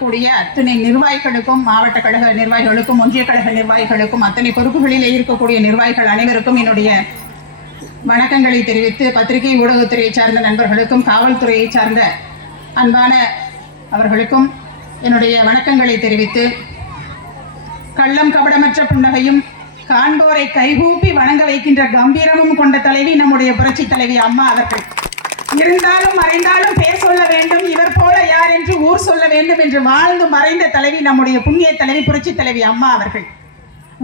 இருக்கக்கூடிய அத்தனை நிர்வாகிகளுக்கும் மாவட்ட கழக நிர்வாகிகளுக்கும் ஒன்றிய கழக நிர்வாகிகளுக்கும் அத்தனை பொறுப்புகளிலே இருக்கக்கூடிய நிர்வாகிகள் அனைவருக்கும் என்னுடைய வணக்கங்களை தெரிவித்து பத்திரிகை ஊடகத்துறையை சார்ந்த நண்பர்களுக்கும் காவல்துறையை சார்ந்த அன்பான அவர்களுக்கும் என்னுடைய வணக்கங்களை தெரிவித்து கள்ளம் கபடமற்ற புன்னகையும் காண்போரை கைகூப்பி வணங்க வைக்கின்ற கம்பீரமும் கொண்ட தலைவி நம்முடைய புரட்சி தலைவி அம்மா அவர்கள். இருந்தாலும் மறைந்தாலும் பேர் சொல்ல வேண்டும். இவர் போல யார் என்று ஊர் சொல்ல வேண்டும் என்று வாழ்ந்து மறைந்த தலைவி நம்முடைய புண்ணிய தலைவி புரட்சி தலைவி அம்மா அவர்கள்.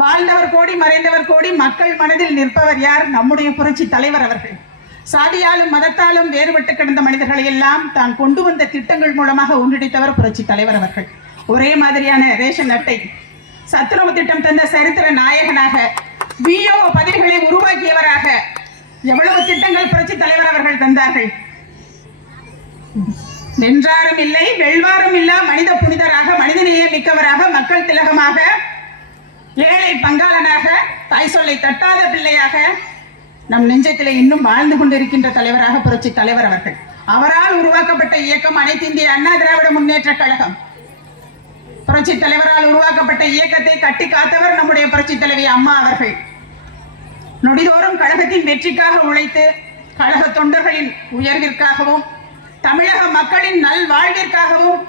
வாழ்ந்தவர் கோடி மறைந்தவர் கோடி மக்கள் மனதில் நிற்பவர் யார்? நம்முடைய புரட்சி தலைவர் அவர்கள். சாதியாலும் மதத்தாலும் வேறுபட்டு கிடந்த மனிதர்களை எல்லாம் தான் கொண்டு வந்த திட்டங்கள் மூலமாக ஒன்றிணைத்தவர் புரட்சி தலைவர் அவர்கள். ஒரே மாதிரியான ரேஷன் அட்டை. சத்துணவு திட்டம் தந்த சரித்திர நாயகனாக விஓ பதவிகளை உருவாக்கியவராக எவ்வளவு திட்டங்கள் புரட்சி தலைவர் அவர்கள் தந்தார்கள்? நின்றாரும் இல்லை வெல்வாரும் இல்லா மனித புனிதராக மனிதநேய மிக்கவராக மக்கள் திலகமாக ஏழை பங்காளனாக தாய் சொல்லை தட்டாத பிள்ளையாக நம் நெஞ்சத்தில் இன்னும் வாழ்ந்து கொண்டிருக்கின்ற தலைவராக புரட்சி தலைவர் அவர்கள். அவரால் உருவாக்கப்பட்ட இயக்கம் அனைத்து இந்திய அண்ணா திராவிட முன்னேற்ற கழகம். புரட்சி தலைவரால் உருவாக்கப்பட்ட இயக்கத்தை கட்டி காத்தவர் நம்முடைய புரட்சி தலைவி அம்மா அவர்கள். நொடிதோறும் கழகத்தின் வெற்றிக்காக உழைத்து கழக தொண்டர்களின் உயர்விற்காகவும் தமிழக மக்களின் நல்வாழ்விற்காகவும்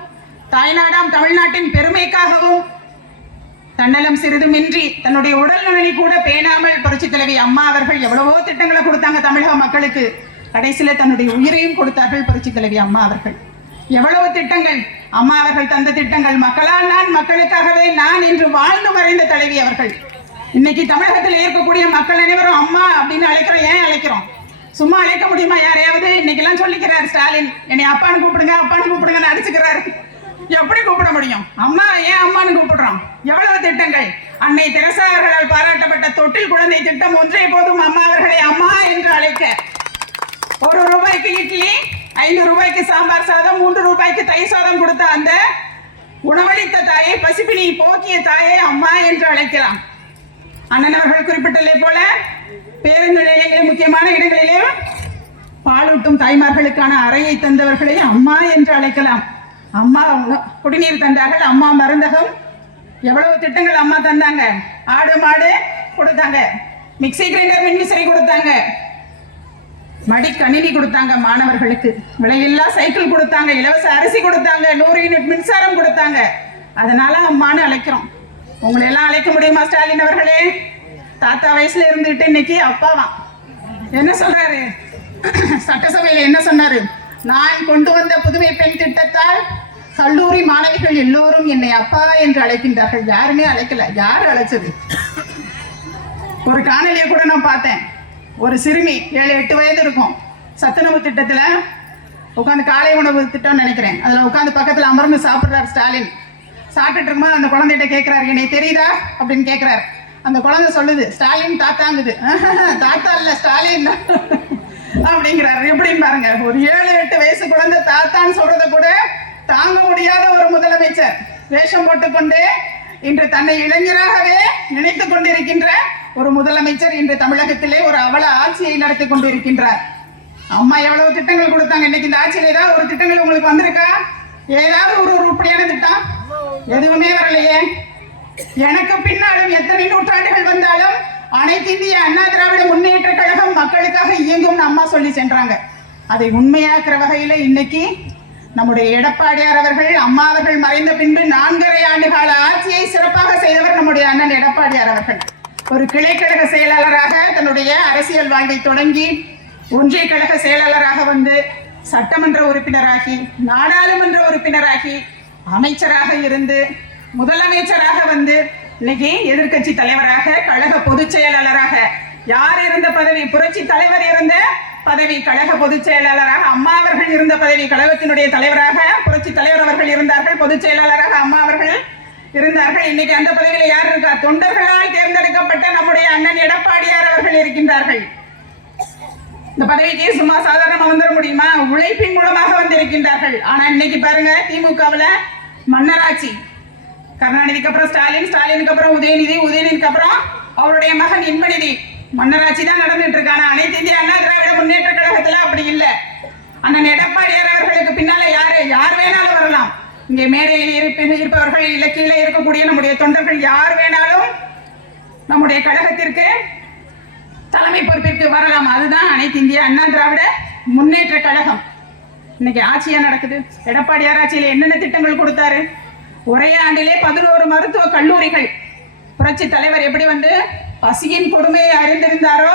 தாய்நாடாம் தமிழ்நாட்டின் பெருமைக்காகவும் தன்னலம் சிறிதுமின்றி தன்னுடைய உடல் நலனை கூட பேணாமல் புரட்சி தலைவி அம்மா அவர்கள் எவ்வளவோ திட்டங்களை கொடுத்தாங்க தமிழக மக்களுக்கு. கடைசியில் தன்னுடைய உயிரையும் கொடுத்தார்கள் புரட்சி தலைவி அம்மா அவர்கள். எவ்வளவு திட்டங்கள் அம்மா அவர்கள் தந்த திட்டங்கள் மக்களால் நான் மக்களுக்காகவே நான் என்று வாழ்ந்து மறைந்த தலைவி அவர்கள். இன்னைக்கு தமிழகத்தில் இருக்கக்கூடிய மக்கள் அனைவரும் அம்மா அப்படின்னு அழைக்கிறோம் ஏன் அழைக்கிறோம்? சும்மா அழைக்க முடியுமா யாரையாவது? இன்னைக்கெல்லாம் சொல்லிக்கிறார் ஸ்டாலின். என்னை அப்பான்னு கூப்பிடுங்க அப்பான்னு கூப்பிடுங்கன்னு அடிச்சுக்கிறாரு. எப்படி கூப்பிட முடியும்? அம்மா ஏன் அம்மான்னு கூப்பிடுறோம்? எவ்வளவு திட்டங்கள்? அன்னை தெரசா அவர்களால் பாராட்டப்பட்ட தொட்டில் குழந்தை திட்டம் ஒன்றே போதும் அம்மா அவர்களை அம்மா என்று அழைக்க. ஒரு ரூபாய்க்கு இட்லி ஐந்து ரூபாய்க்கு சாம்பார் சாதம் மூன்று ரூபாய்க்கு தயிர் சாதம் கொடுத்த அந்த உணவளித்த தாயை பசிப்பினி போக்கிய தாயை அம்மா என்று அழைக்கலாம். அண்ணன் அவர்கள் குறிப்பிட்டதை போல பேருந்து நிலையங்களில் முக்கியமான இடங்களிலே பாலூட்டும் தாய்மார்களுக்கான அறையை தந்தவர்களை அம்மா என்று அழைக்கலாம். அம்மா குடிநீர் தந்தார்கள். அம்மா மருந்தகம். எவ்வளவு திட்டங்கள் அம்மா தந்தாங்க? ஆடு மாடு கொடுத்தாங்க. மிக்ஸி கிரைண்டர் மின்விசிறி கொடுத்தாங்க. மடி கணினி கொடுத்தாங்க மாணவர்களுக்கு. விலையில்லா சைக்கிள் கொடுத்தாங்க. இலவச அரிசி கொடுத்தாங்க. நூறு யூனிட் மின்சாரம் கொடுத்தாங்க. அதனால அம்மான்னு அழைக்கிறோம். உங்களை எல்லாம் அழைக்க முடியுமா ஸ்டாலின் அவர்களே? தாத்தா வயசுல இருந்துகிட்டு இன்னைக்கு அப்பாவாம் என்ன சொல்றாரு சட்டசபையில என்ன சொன்னாரு? நான் கொண்டு வந்த புதுமை பெண் திட்டத்தால் கல்லூரி மாணவிகள் எல்லோரும் என்னை அப்பா என்று அழைக்கின்றார்கள். யாருமே அழைக்கல. யார் அழைச்சது? ஒரு காணொலியை கூட நான் பார்த்தேன். ஒரு சிறுமி ஏழு எட்டு வயது இருக்கும். சத்துணவு திட்டத்துல உட்காந்து காலை உணவு திட்டம்னு நினைக்கிறேன். அதுல உட்காந்து பக்கத்துல அமர்ந்து சாப்பிடுறாரு ஸ்டாலின். சாப்பிட்டுட்டு இருக்கும்போது அந்த குழந்தைகிட்ட கேட்குறாரு என்னை தெரியுதா? அப்படின்னு கேட்குறாரு அந்த குழந்தை சொல்லுது ஸ்டாலின் தாத்தாங்குது. தாத்தா இல்ல ஸ்டாலின் அப்படிங்கிறாரு. எப்படின்னு பாருங்க. ஒரு ஏழு எட்டு வயசு குழந்தை தாத்தான்னு சொல்றத கூட தாங்க முடியாத ஒரு முதலமைச்சர் வேஷம் போட்டுக்கொண்டு இன்று தன்னை இளைஞராகவே நினைத்துக் கொண்டிருக்கின்ற ஒரு முதலமைச்சர் இன்று தமிழகத்திலே ஒரு அவல ஆட்சியை நடத்தி கொண்டிருக்கின்றார். அம்மா எவ்வளவு திட்டங்கள் கொடுத்தாங்க? இன்னைக்கு இந்த ஆட்சியில ஏதாவது ஒரு திட்டங்கள் உங்களுக்கு வந்திருக்கா? ஏதாவது ஒரு உருப்படியான திட்டம்? எதுவுமே வரலையே. எனக்கு பின்னாலும் எத்தனை நூற்றாண்டுகள் வந்தாலும் அனைத்து இந்திய அண்ணா திராவிட முன்னேற்ற கழகம் மக்களுக்காக இயங்கும்னு அம்மா சொல்லி சென்றாங்க. அதை உண்மையாக்குற வகையில இன்னைக்கு நம்முடைய எடப்பாடியார் அவர்கள் அம்மா அவர்கள் மறைந்த பின்பு நான்கரை ஆண்டு கால ஆட்சியை சிறப்பாக செய்தவர் நம்முடைய அண்ணன் எடப்பாடியார் அவர்கள். ஒரு கிளைக்கழக செயலாளராக தன்னுடைய அரசியல் வாழ்வை தொடங்கி ஒன்றிய கழக செயலாளராக வந்து சட்டமன்ற உறுப்பினராகி நாடாளுமன்ற உறுப்பினராகி அமைச்சராக இருந்து முதலமைச்சராக வந்து இன்னைக்கு எதிர்க்கட்சி தலைவராக கழக பொதுச் செயலாளராக. யார் இருந்த பதவி? புரட்சி தலைவர் இருந்த பதவி கழக பொதுச் செயலாளராக. அம்மா அவர்கள் இருந்த பதவி கழகத்தினுடைய தலைவராக. புரட்சி தலைவர் அவர்கள் இருந்தார்கள் பொதுச் செயலாளராக அம்மா அவர்கள் இருந்தார்கள். இன்னைக்கு அந்த பதவியில யார் இருக்கா? தொண்டர்களால் தேர்ந்தெடுக்கப்பட்ட நம்முடைய அண்ணன் எடப்பாடியார் அவர்கள் இருக்கின்றார்கள். இந்த பதவிக்கு சும்மா சாதாரணமா வந்துட முடியுமா? உழைப்பின் மூலமாக வந்திருக்கின்றார்கள். ஆனா இன்னைக்கு பாருங்க திமுகவுல மன்னராட்சி. கருணாநிதிக்கு அப்புறம் ஸ்டாலின் ஸ்டாலினுக்கு அப்புறம் உதயநிதி உதயநிதிக்கு அப்புறம் அவருடைய மகன் இன்பநிதி. மன்னராட்சி தான் நடந்துட்டு இருக்கு அனைத்து இந்திய அண்ணா திராவிட முன்னேற்ற கழகத்துல அப்படி இல்ல. அண்ணன் எடப்பாடியார் அவர்களுக்கு பின்னால யாரு? யார் வேணாலும் வரலாம். இங்கே மேடையில் இருப்பவர்கள் இல்ல கீழே இருக்கக்கூடிய நம்முடைய தொண்டர்கள் யார் வேணாலும் நம்முடைய கழகத்திற்கு தலைமை பொறுப்பிற்கு வரலாம். அதுதான் அனைத்து இந்திய அண்ணா திராவிட முன்னேற்ற கழகம். இன்னைக்கு ஆட்சியா நடக்குது? எடப்பாடியார் ஆட்சியில் என்னென்ன திட்டங்கள் கொடுத்தாரு? ஒரே ஆண்டிலே பதினோரு மருத்துவ கல்லூரிகள். புரட்சி தலைவர் எப்படி வந்து பசியின் கொடுமையை அறிந்திருந்தாரோ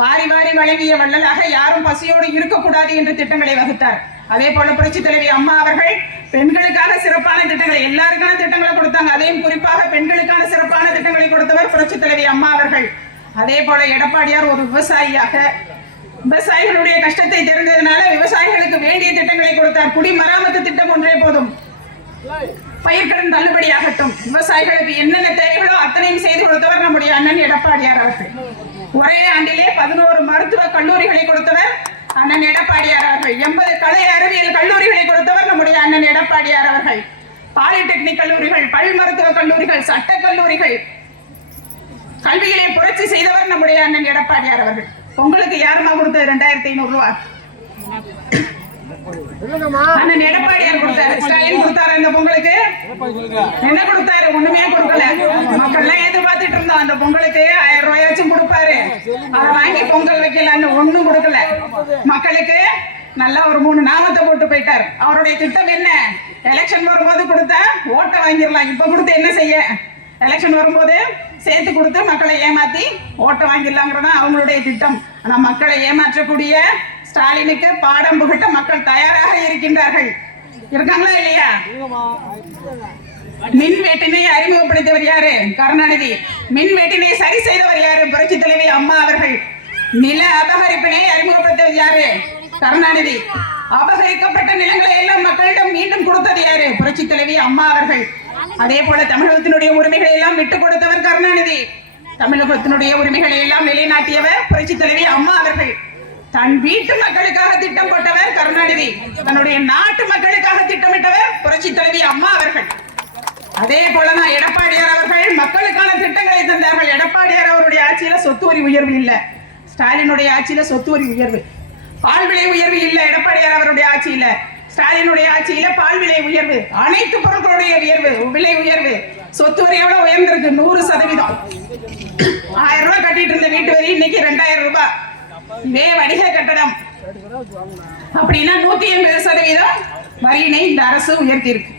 வாரி வாரி வழங்கிய வள்ளலாக யாரும் பசியோடு இருக்கக்கூடாது என்று திட்டங்களை வகுத்தார். அதே போல புரட்சி தலைவி அம்மா அவர்கள் பெண்களுக்காக சிறப்பான திட்டங்களை எல்லாருக்கான திட்டங்களை கொடுத்தாங்க. அதையும் குறிப்பாக பெண்களுக்கான சிறப்பான திட்டங்களை கொடுத்தவர் புரட்சி தலைவி அம்மா அவர்கள். அதே போல எடப்பாடியார் ஒரு விவசாயியாக விவசாயிகளுடைய கஷ்டத்தை தெரிந்ததுனால விவசாயிகளுக்கு வேண்டிய திட்டங்களை கொடுத்தார். குடிமராமத்து திட்டம் ஒன்றே போதும். பயிர்க்கடன் தள்ளுபடியாகட்டும் விவசாயிகளுக்கு என்னென்ன தேவைகளோ அத்தனையும் செய்து கொடுத்தவர் நம்முடைய அண்ணன் எடப்பாடியார் அவர்கள். ஒரே ஆண்டிலே பதினோரு மருத்துவ கல்லூரிகளை கொடுத்தவர் அண்ணன் எடப்பாடியார் அவர்கள். எண்பது கலை அறிவியல் கல்லூரிகளை கொடுத்தவர் நம்முடைய அண்ணன் எடப்பாடியார் அவர்கள். பாலிடெக்னிக் கல்லூரிகள் பல் மருத்துவ கல்லூரிகள் சட்ட கல்லூரிகள். கல்வியிலே புரட்சி செய்தவர் நம்முடைய அண்ணன் எடப்பாடியார் அவர்கள். உங்களுக்கு யாருமா கொடுத்தது ரெண்டாயிரத்தி ஐநூறு ரூபாய்? அண்ணன் எடப்பாடியார் கொடுத்தாரு. ஸ்டாலின் கொடுத்தாரு இந்த பொங்கலுக்கு? என்ன கொடுத்தாரு? ஒண்ணுமே கொடுக்கல. மக்கள் எல்லாம் எதிர்பார்த்துட்டு இருந்தோம். அந்த பொங்கலுக்கு ஆயிரம் ரூபாயாச்சும் கொடுப்பாரு. அதை வாங்கி பொங்கல் வைக்கலான்னு ஒண்ணும் கொடுக்கல. மக்களுக்கு நல்லா ஒரு மூணு நாமத்தை போட்டு போயிட்டாரு. அவருடைய திட்டம் என்ன? எலெக்ஷன் வரும்போது கொடுத்தா ஓட்டை வாங்கிடலாம். இப்ப கொடுத்து என்ன செய்ய? எலெக்ஷன் வரும்போது சேர்த்து கொடுத்து மக்களை ஏமாத்தி ஓட்டை வாங்கிடலாங்கிறது அவங்களுடைய திட்டம். ஆனா மக்களை ஏமாற்றக்கூடிய ஸ்டாலினுக்கு பாடம் புகட்ட மக்கள் தயாராக இருக்கின்றார்கள். இருக்காங்களா இல்லையா? மின் வேட்டினை அறிமுகப்படுத்தியவர் யாரு? கருணாநிதி. மின் வேட்டினை சரி செய்தவர் யாரு? புரட்சி தலைவி அம்மா அவர்கள். நில அபகரிப்பினை அறிமுகப்படுத்தியவர் யாரு? கருணாநிதி. அபகரிக்கப்பட்ட நிலங்களை எல்லாம் மக்களிடம் மீண்டும் கொடுத்தது யாரு? புரட்சி தலைவி அம்மா அவர்கள். அதே போல தமிழகத்தினுடைய உரிமைகளை எல்லாம் விட்டு கொடுத்தவர் கருணாநிதி. தமிழகத்தினுடைய உரிமைகளை எல்லாம் நிலைநாட்டியவர் புரட்சி தலைவி அம்மா அவர்கள். தன் வீட்டு மக்களுக்காக திட்டம் போட்டவர் கருணாநிதி. தன்னுடைய நாட்டு மக்களுக்காக திட்டமிட்டவர் புரட்சி தலைவி அம்மா அவர்கள். அதே போலதான் எடப்பாடியார் அவர்கள் மக்களுக்கான திட்டங்களை தந்தார்கள். எடப்பாடியார் அவருடைய ஆட்சியில சொத்து வரி உயர்வு இல்ல. ஸ்டாலினுடைய ஆட்சியில சொத்து வரி உயர்வு. பால் விலை உயர்வு இல்ல. எடப்பாடியார் அவருடைய ஆட்சியில. ஸ்டாலினுடைய ஆட்சியில பால் விலை உயர்வு. அனைத்து பொருட்களுடைய உயர்வு விலை உயர்வு. சொத்து வரி எவ்வளவு உயர்ந்திருக்கு? நூறு சதவீதம். ஆயிரம் ரூபாய் கட்டிட்டு இருந்த வீட்டு வரி இன்னைக்கு ரெண்டாயிரம் ரூபாய். இதே வணிக கட்டடம். அப்படின்னா நூத்தி எண்பது சதவீதம் வரியினை இந்த அரசு உயர்த்தி இருக்கு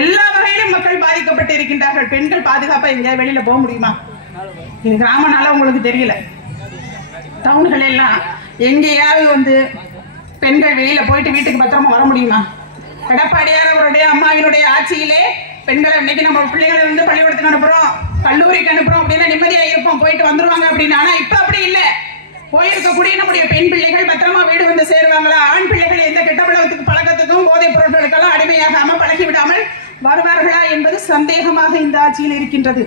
எல்லா வகையிலும் மக்கள் பாதிக்கப்பட்டு இருக்கின்றார்கள். பெண்கள் பாதுகாப்பா எங்கேயாவது வெளியில போக முடியுமா? இது கிராமனால உங்களுக்கு தெரியல. டவுன்கள் எல்லாம் எங்கேயாவது வந்து பெண்கள் வெளியில போயிட்டு வீட்டுக்கு பத்திரமா வர முடியுமா? எடப்பாடியார் அவருடைய அம்மாவினுடைய ஆட்சியிலே பெண்களை இன்னைக்கு நம்ம பிள்ளைகளை வந்து பள்ளிக்கூடத்துக்கு அனுப்புறோம் கல்லூரிக்கு அனுப்புறோம் அப்படின்னா நிம்மதியா இருப்போம் போயிட்டு வந்துருவாங்க அப்படின்னு. ஆனா இப்ப அப்படி இல்லை. போயிருக்கக்கூடிய நம்முடைய பெண் பிள்ளைகள் பத்திரமா வீடு வந்து சேருவாங்களா? ஆண் பிள்ளைகள் எந்த கெட்ட பழக்கத்துக்கு பழக்கத்துக்கும் போதைப் பொருட்களுக்கெல்லாம் அடிமையாகாம பழகி விடாமல் வருவார்களா என்பது சந்தேகமாக இந்த ஆட்சியில் இருக்கின்றது.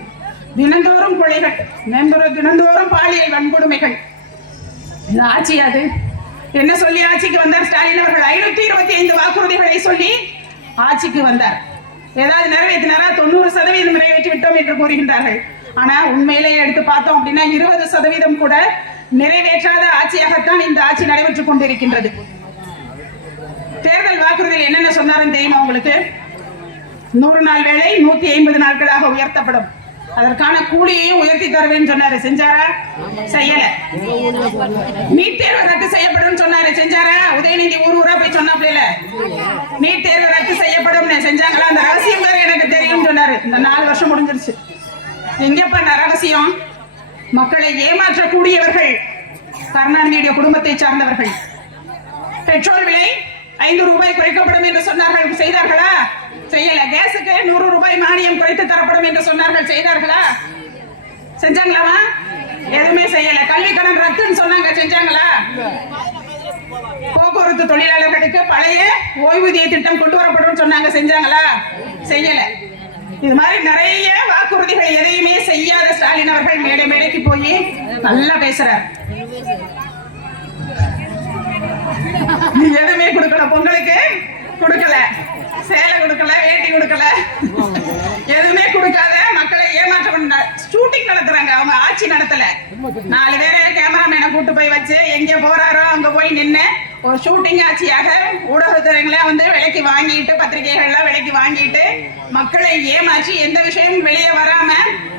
தினந்தோறும் கொலைகள் தினந்தோறும் பாலியல் வன்கொடுமைகள். இந்த ஆட்சி அது. என்ன சொல்லி ஆட்சிக்கு வந்தார் ஸ்டாலின் அவர்கள்? ஐநூத்தி இருபத்தி ஐந்து வாக்குறுதிகளை சொல்லி ஆட்சிக்கு வந்தார். ஏதாவது நிறைவேற்றினாரா? தொண்ணூறு சதவீதம் நிறைவேற்றி விட்டோம் என்று கூறுகின்றார்கள். ஆனா உண்மையிலேயே எடுத்து பார்த்தோம் அப்படின்னா இருபது சதவீதம் கூட நிறைவேற்றாத ஆட்சியாகத்தான் இந்த ஆட்சி நடைபெற்றுக் கொண்டிருக்கின்றது. தேர்தல் வாக்குறுதியில் என்னென்ன சொன்னாருன்னு தெரியுமா உங்களுக்கு? நூறு நாள் வேலை நூத்தி ஐம்பது நாட்களாக உயர்த்தப்படும். அதற்கான கூலியையும் உயர்த்தி தருவேன்னு சொன்னாரு. செஞ்சாரா? செய்யல. நீட் தேர்வு ரத்து செய்யப்படும் சொன்னாரு. செஞ்சாரா? உதயநிதி ஊர் ஊரா போய் சொன்னாப்ல நீட் தேர்வு ரத்து செய்யப்படும். செஞ்சாங்களா? அந்த ரகசியம் வேற எனக்கு தெரியும் சொன்னாரு. இந்த நாலு வருஷம் முடிஞ்சிருச்சு. எங்க பண்ண ரகசியம்? மக்களை ஏமாற்றக்கூடியவர்கள் கருணாநிதியுடைய குடும்பத்தை சார்ந்தவர்கள். பெட்ரோல் விலை ஐந்து ரூபாய் குறைக்கப்படும் என்று சொன்னார்கள். செய்தார்களா? செய்யல. கேஸுக்கு நூறு ரூபாய் மானியம் குறைத்து தரப்படும் என்று சொன்னார்கள். செய்தார்களா? செஞ்சாங்களாமா? எதுவுமே செய்யல. கல்வி கடன் ரத்துன்னு சொன்னாங்க. செஞ்சாங்களா? போக்குவரத்து தொழிலாளர்களுக்கு பழைய ஓய்வூதிய திட்டம் கொண்டு வரப்படும் சொன்னாங்க. செஞ்சாங்களா? செய்யல. இது மாதிரி நிறைய வாக்குறுதிகள் எதையுமே செய்யாத ஸ்டாலின் அவர்கள் மேடை மேடைக்கு போய் நல்லா பேசுறார். நீ எதுவுமே கொடுக்கல பொங்கலுக்கு கொடுக்கல சேலை கொடுக்கல வேட்டி கொடுக்கல. எதுவுமே கொடுக்காத மக்களை ஏமாற்ற ஷூட்டிங் நடத்துறாங்க. அவங்க ஆட்சி நடத்தல. நாலு பேரை கேமராமேனை கூட்டு போய் வச்சு எங்க போறாரோ அங்க போய் நின்னு ஷூட்டிங் ஆட்சியாக ஊடகத்துறைகளை வந்து விலைக்கு வாங்கிட்டு பத்திரிகைகள்லாம் விலைக்கு வாங்கிட்டு மக்களை ஏமாற்றி எந்த விஷயமும் வெளியே வராம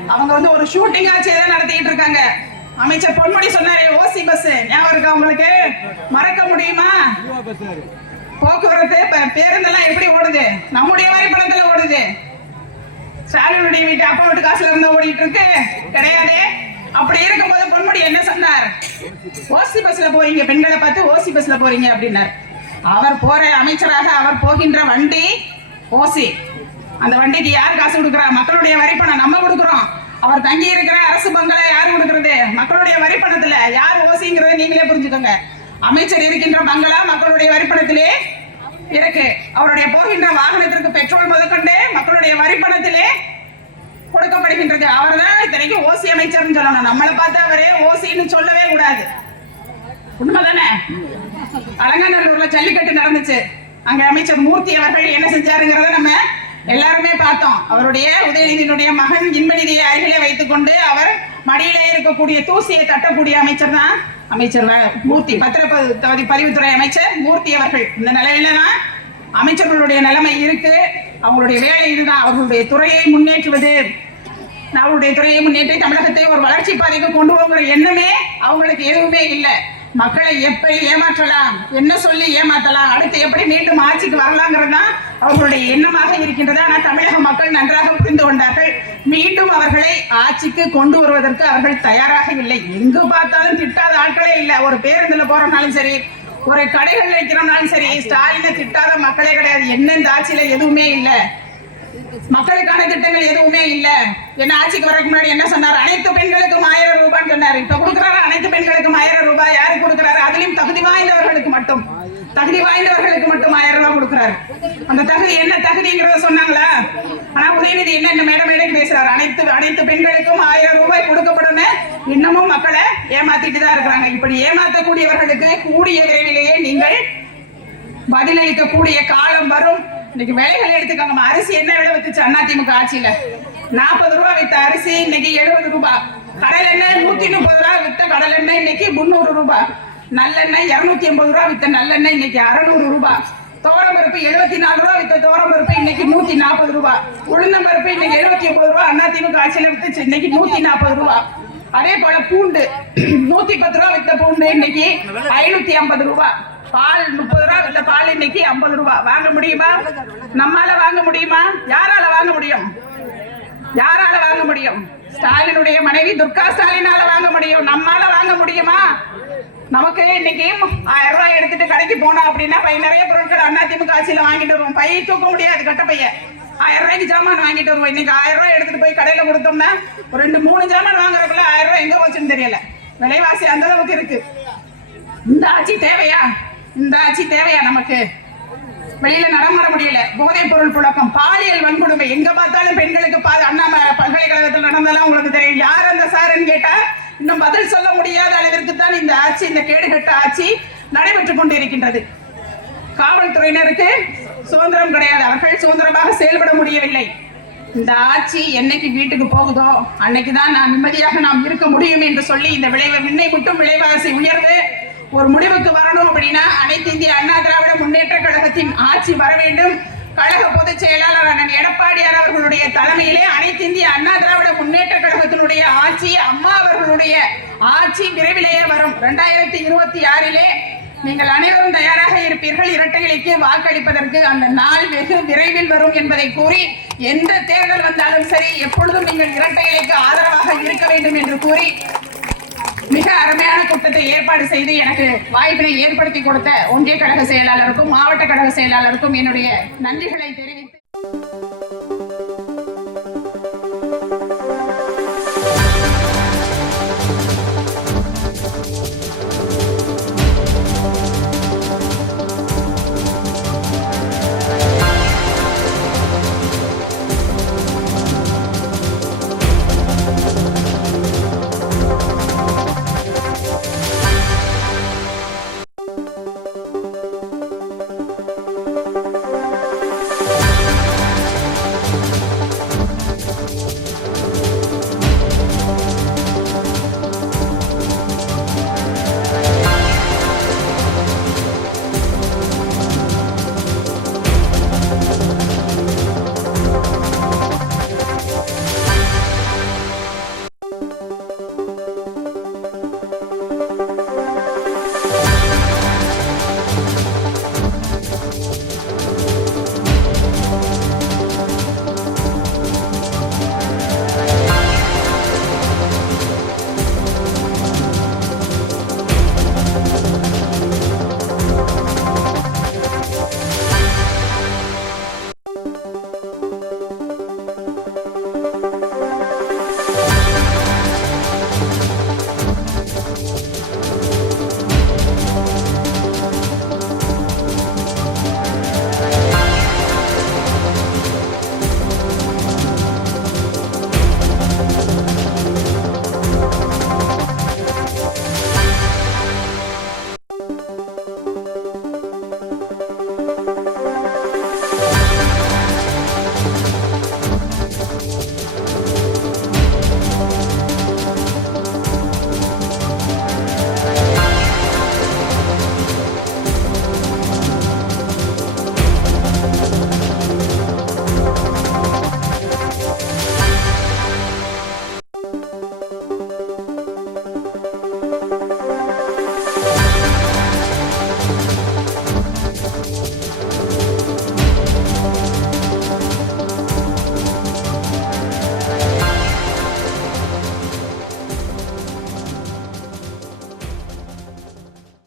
அவங்க வந்து ஒரு ஷூட்டிங் ஆட்சியை தான் நடத்திட்டு இருக்காங்க. அமைச்சர் பொன்முடி சொன்னாரு ஓசி பஸ் ஞாபகம் இருக்கா உங்களுக்கு? மறக்க முடியுமா? போக்குவரத்து ப- பேருந்தெல்லாம் எப்படி ஓடுது? நம்முடைய வரைபடத்துல ஓடுது. ஸ்டாலினுடைய வீட்டு அப்பா வீட்டு காசுல இருந்து ஓடிட்டு இருக்கு. கிடையாதே. அப்படி இருக்கும்போது பொன்முடி என்ன சொன்னார்? ஓசி பஸ்ல போறீங்க பெண்களை பார்த்து ஓசி பஸ்ல போறீங்க அப்படின்னார். அவர் போற அமைச்சராக அவர் போகின்ற வண்டி ஓசி. அந்த வண்டிக்கு யார் காசு கொடுக்குறா? மக்களுடைய வரிப்பணம் நம்ம கொடுக்குறோம். அவர் தங்கி இருக்கிற அரசு பங்களா யார் கொடுக்கறது? மக்களுடைய வரிப்பணத்துல யார் ஓசிங்கிறத நீங்களே புரிஞ்சுக்கோங்க. அமைச்சர் இருக்கின்ற பங்களா மக்களுடைய வரிப்பணத்திலே இருக்கு. அவருடைய போகின்ற வாகனத்திற்கு பெட்ரோல் முதற்கொண்டு மக்களுடைய வரிப்பணத்திலே கொடுக்கப்படுகின்றது. அவர் தான் இத்தனைக்கும் ஓசி அமைச்சர்னு சொல்லணும். நம்மளை பார்த்து அவரே ஓசின்னு சொல்லவே கூடாது. உண்மைதானே? அலங்காநல்லூர்ல ஜல்லிக்கட்டு நடந்துச்சு. அங்க அமைச்சர் மூர்த்தி அவர்கள் என்ன செஞ்சாருங்கிறத நம்ம எல்லாருமே பார்த்தோம். அவருடைய உதயநிதியினுடைய மகன் இன்பநிதியை அருகிலே வைத்துக்கொண்டு அவர் மடியிலே இருக்கக்கூடிய தூசியை தட்டக்கூடிய அமைச்சர் தான் அமைச்சர் மூர்த்தி பத்திரப்பதி பதிவுத்துறை அமைச்சர் மூர்த்தி அவர்கள். இந்த நிலையில தான் அமைச்சர்களுடைய நிலைமை இருக்கு. அவங்களுடைய வேலை இதுதான். அவர்களுடைய துறையை முன்னேற்றுவது. அவருடைய துறையை முன்னேற்றி தமிழகத்தை ஒரு வளர்ச்சி பாதைக்கு கொண்டு போகிற எண்ணமே அவங்களுக்கு எதுவுமே இல்லை. மக்களை எப்படி ஏமாற்றலாம்? என்ன சொல்லி ஏமாற்றலாம் அடுத்து எப்படி மீண்டும் ஆட்சிக்கு வரலாங்கிறது தான் அவர்களுடைய எண்ணமாக இருக்கின்றது. ஆனால் தமிழக மக்கள் நன்றாக புரிந்து கொண்டார்கள். மீண்டும் அவர்களை ஆட்சிக்கு கொண்டு வருவதற்கு அவர்கள் தயாராக இல்லை எங்கு பார்த்தாலும் திட்டாத ஆட்களே இல்லை. ஒரு பேருந்துல போறோம்னாலும் சரி ஒரு கடைகள் வைக்கிறோம்னாலும் சரி ஸ்டாலினை மக்களே கிடையாது. என்ன ஆட்சியில எதுவுமே இல்லை. மக்களுக்கான திட்டங்கள் எதுவுமே இல்ல. என்ன ஆட்சிக்கு வரக்கு முன்னாடி என்ன சொன்னார்? அனைத்து பெண்களுக்கும் ஆயிரம் ரூபான்னு சொன்னாரு. இப்ப கொடுக்குறாரு அனைத்து பெண்களுக்கும் ஆயிரம் ரூபாய். யாரு கொடுக்குறாரு? அதுலயும் தகுதி வாய்ந்தவர்களுக்கு மட்டும். தகுதி வாய்ந்தவர்களுக்கு மட்டும் ஆயிரம் ரூபாய் கொடுக்குறாரு. அந்த தகுதி என்ன தகுதிங்கிறத சொன்னாங்களா? ஆனா உதயநிதி என்ன இந்த மேடம் மேடம் பேசுறாரு? அனைத்து அனைத்து பெண்களுக்கும் ஆயிரம் ரூபாய் கொடுக்கப்படும் இன்னமும் மக்களை ஏமாத்திட்டு தான் இருக்கிறாங்க. இப்படி ஏமாத்தக்கூடியவர்களுக்கு கூடிய விரைவிலேயே நீங்கள் பதிலளிக்கக்கூடிய காலம் வரும். இன்னைக்கு விலைகள் எடுத்துக்கோங்க. அரிசி என்ன விலை வித்துச்சு அதிமுக ஆட்சியில? நாற்பது ரூபாய் வித்த அரிசி இன்னைக்கு எழுபது ரூபாய் கடல் எண்ணெய் நூத்தி முப்பது ரூபாய் வித்த கடல் எண்ணெய் இன்னைக்கு முந்நூறு ரூபாய் நல்லெண்ணெய் இருநூத்தி எண்பது ரூபாய் வித்த நல்லெண்ணெய் இன்னைக்கு அறுநூறு ரூபாய் தோரம்பருப்பு எழுபத்தி நாலு ரூபாய் வித்த துவரம் பருப்பு இன்னைக்கு நூத்தி நாற்பது ரூபாய் உளுந்தம்பருப்பு இன்னைக்கு எழுபத்தி ஒன்பது ரூபாய் அதிமுக ஆட்சியில வித்துச்சு இன்னைக்கு நூத்தி நாற்பது ரூபாய் அதே போல பூண்டு நூத்தி பத்து ரூபாய் வித்த பூண்டு இன்னைக்கு ஐநூத்தி ஐம்பது ரூபாய் பால் முப்பது ரூபா வித்த பால் இன்னைக்கு ஐம்பது ரூபா. வாங்க முடியுமா? நம்மால வாங்க முடியுமா? யாரால வாங்க முடியும்? யாரால வாங்க முடியும்? ஸ்டாலினுடைய மனைவி துர்கா ஸ்டாலினால வாங்க முடியும். நம்மால வாங்க முடியுமா? நமக்கு இன்னைக்கு ஆயிரம் ரூபாய் எடுத்துட்டு கடைக்கு போனோம் அப்படின்னா பை நிறைய பொருட்கள் திமுக ஆட்சியில வாங்கிட்டு வருவோம். பை தூக்க முடியாது கட்ட பைய. ஆயிரம் ரூபாய்க்கு ஜாமான் வாங்கிட்டு வருவோம். இன்னைக்கு ஆயிரம் ரூபாய் எடுத்துட்டு போய் கடையில கொடுத்தோம்னா ஒரு ரெண்டு மூணு ஜாமான் வாங்குறதுக்குள்ள ஆயிரம் ரூபாய் எங்க போச்சுன்னு தெரியல. விலைவாசி அந்த அளவுக்கு இருக்கு. இந்த ஆட்சி தேவையா? இந்த ஆட்சி தேவையா நமக்கு? வெளியில நடமாட முடியல. போதைப் பொருள் புழக்கம். பாலியல் வன்கொடுமை. எங்க பார்த்தாலும் பெண்களுக்கு அண்ணா பல்கலைக்கழகத்தில் நடந்தெல்லாம் உங்களுக்கு தெரியும். யார் அந்த சாருன்னு கேட்டா இன்னும் பதில் சொல்ல முடியாத அளவிற்கு தான் இந்த ஆட்சி இந்த கேடுகட்ட ஆட்சி நடைபெற்றுக் கொண்டிருக்கின்றது. காவல்துறையினருக்கு சுதந்திரம் கிடையாது. அவர்கள் சுதந்திரமாக செயல்பட முடியவில்லை. இந்த ஆட்சி என்னைக்கு வீட்டுக்கு போகுதோ அன்னைக்கு தான் நான் நிம்மதியாக நாம் இருக்க முடியும் என்று சொல்லி இந்த விளைவு விண்ணை மட்டும் விளைவாசி உயர்வு ஒரு முடிவுக்கு வரணும் அப்படின்னா அனைத்து இந்திய அண்ணா திராவிட முன்னேற்ற கழகத்தின் ஆட்சி வர வேண்டும். கழக பொதுச் செயலாளர் அண்ணன் எடப்பாடியார் அவர்களுடைய தலைமையிலே அனைத்து இந்திய அண்ணா திராவிட முன்னேற்ற கழகத்தினுடைய ஆட்சி அம்மா அவர்களுடைய ஆட்சி விரைவிலேயே வரும். இரண்டாயிரத்தி இருபத்தி ஆறிலே நீங்கள் அனைவரும் தயாராக இருப்பீர்கள். இரட்டை வாக்களிப்பதற்கு அந்த நாள் வெகு விரைவில் வரும் என்பதை கூறி எந்த தேர்தல் வந்தாலும் சரி எப்பொழுதும் நீங்கள் இரட்டை இலைக்கு ஆதரவாக இருக்க வேண்டும் என்று கூறி மிக அருமையான கூட்டத்தை ஏற்பாடு செய்து எனக்கு வாய்ப்பினை ஏற்படுத்தி கொடுத்த ஒன்றிய கழக செயலாளருக்கும் மாவட்ட கழக செயலாளருக்கும் என்னுடைய நன்றிகளை தெரிவித்து